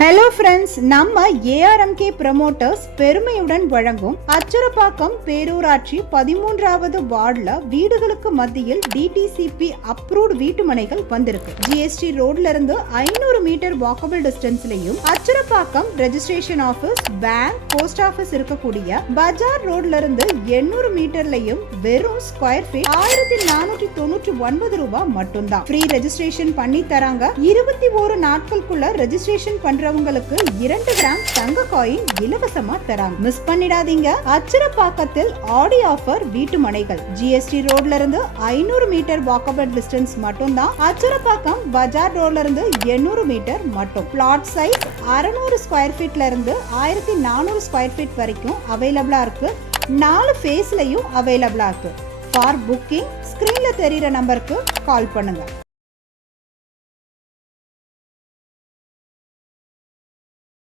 Hello friends, நம்ம ஏஆர்எம்கே promoters பெருமையுடன் வழங்கும் அச்சரப்பாக்கம் பேரூராட்சி 13வது வார்டுல வீடுகளுக்கு மத்தியில் டிடிசிபி அப்ரூவ்ட் வீட்டுமனைகள் வந்திருக்கு. ஜிஎஸ்டி ரோட்ல இருந்து 500 மீட்டர் வாக்கபிள் டிஸ்டன்ஸ்லயும் Acharapakkam registration office, bank, post office இருக்கக்கூடிய பஜார் ரோட்ல இருந்து 800 மீட்டர்லயும் வெறும் ஸ்கொயர் ஃபீட் 1499 ரூபாய் மட்டும்தான். ஃப்ரீ ரெஜிஸ்ட்ரேஷன் பண்ணி தராங்க. 21 நாட்களுக்குள்ள ரெஜிஸ்ட்ரேஷன் பண்றவங்களுக்கு 2 கிராம் தங்க காயின் இலவசமா தராங்க. மிஸ் பண்ணிடாதீங்க. அச்சரப்பாக்கத்தில் ஆடி ஆஃபர் வீட்டு மனைகள் ஜிஎஸ்டி ரோட்ல இருந்து 500 மீட்டர் வாக்கபிள் டிஸ்டன்ஸ் மட்டும் தான். அச்சரப்பாக்கம் பஜார் ரோட்ல இருந்து 800 மீட்டர் மட்டும். பிளாட் சைஸ் 600 ஸ்கொயர் ஃபீட்ல இருந்து 1400 ஸ்கொயர் ஃபீட் வரைக்கும் அவைலபிளா இருக்கு. 4 ஃபேஸ்லயும் அவைலபிளா இருக்கு. ஃபார் புக்கிங் ஸ்கிரீன்ல தெரியுற நம்பருக்கு கால் பண்ணுங்க.